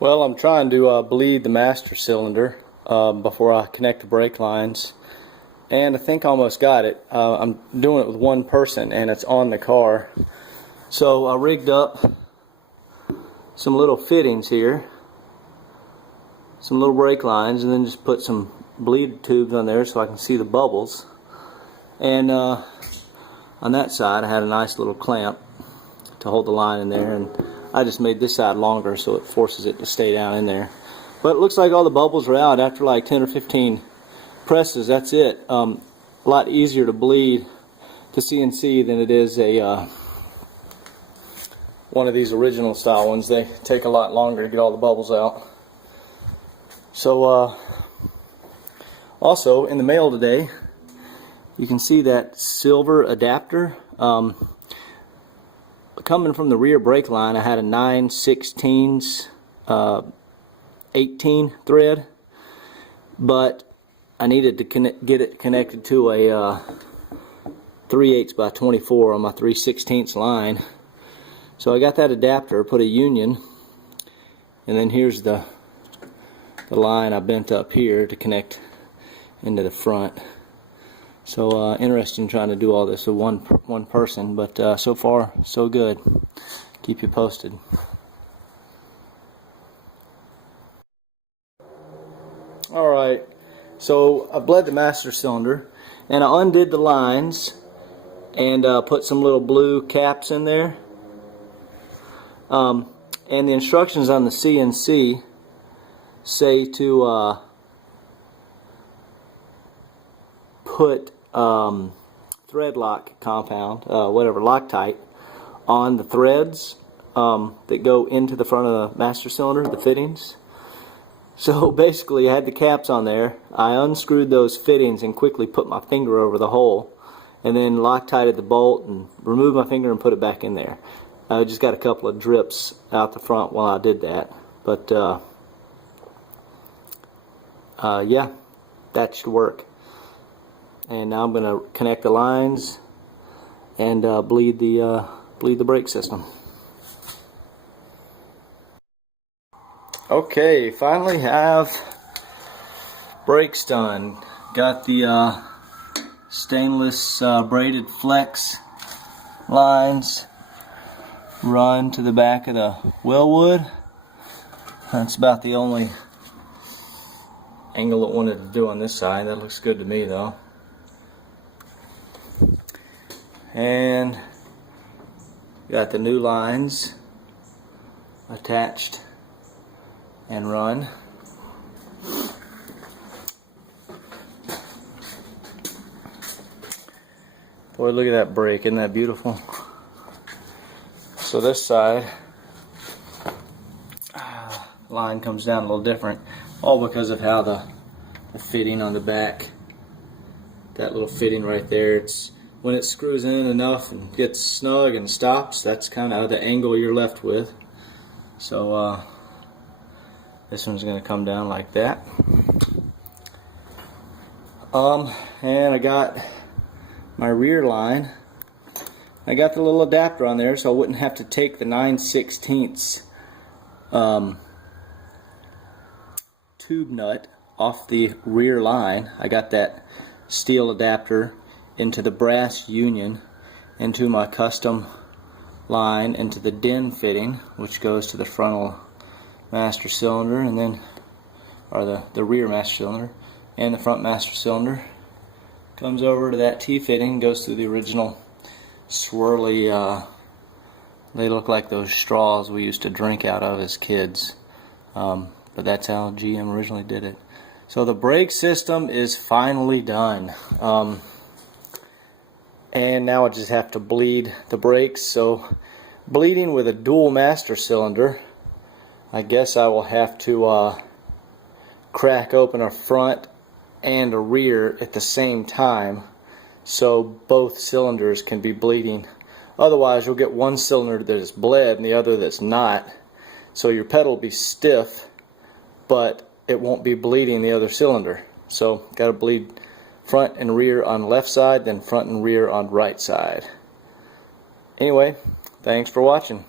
Well, I'm trying to bleed the master cylinder before I connect the brake lines, and I think I almost got it. I'm doing it with one person and it's on the car. So I rigged up some little fittings here, some little brake lines, and then just put some bleed tubes on there so I can see the bubbles. And on that side I had a nice little clamp to hold the line in there, and I just made this side longer so it forces it to stay down in there. But it looks like all the bubbles are out after like 10 or 15 presses. That's it. A lot easier to bleed to CNC than it is a one of these original style ones. They take a lot longer to get all the bubbles out. So also in the mail today, you can see that silver adapter. Coming from the rear brake line, I had a 9/16 18 thread, but I needed to get it connected to a 3/8 by 24 on my 3/16 line. So I got that adapter, put a union, and then here's the line I bent up here to connect into the front. So interesting trying to do all this with one person, but so far so good. Keep you posted. Alright, so I bled the master cylinder and I undid the lines and put some little blue caps in there. And the instructions on the CNC say to put thread lock compound, whatever, Loctite, on the threads that go into the front of the master cylinder, the fittings. So basically I had the caps on there. I unscrewed those fittings and quickly put my finger over the hole, and then Loctited the bolt and removed my finger and put it back in there. I just got a couple of drips out the front while I did that, but yeah, that should work. And now I'm going to connect the lines and bleed the brake system. Okay, finally have brakes done. Got the stainless braided flex lines run to the back of the Wilwood. That's about the only angle it wanted to do on this side. That looks good to me though. And got the new lines attached and run. Boy, look at that brake, isn't that beautiful? So this side line comes down a little different, all because of how the fitting on the back, that little fitting right there, it's when it screws in enough and gets snug and stops, that's kind of the angle you're left with. So this one's going to come down like that. And I got my rear line. I got the little adapter on there so I wouldn't have to take the 9/16 tube nut off the rear line. I got that steel adapter into the brass union, into my custom line, into the DIN fitting, which goes to the frontal master cylinder, and then, or the rear master cylinder, and the front master cylinder. Comes over to that T fitting, goes through the original swirly, they look like those straws we used to drink out of as kids, but that's how GM originally did it. So the brake system is finally done. And now I just have to bleed the brakes. So bleeding with a dual master cylinder, I guess I will have to crack open a front and a rear at the same time so both cylinders can be bleeding. Otherwise you'll get one cylinder that is bled and the other that's not. So your pedal will be stiff, but it won't be bleeding the other cylinder. So got to bleed front and rear on left side, then front and rear on right side. Anyway, thanks for watching.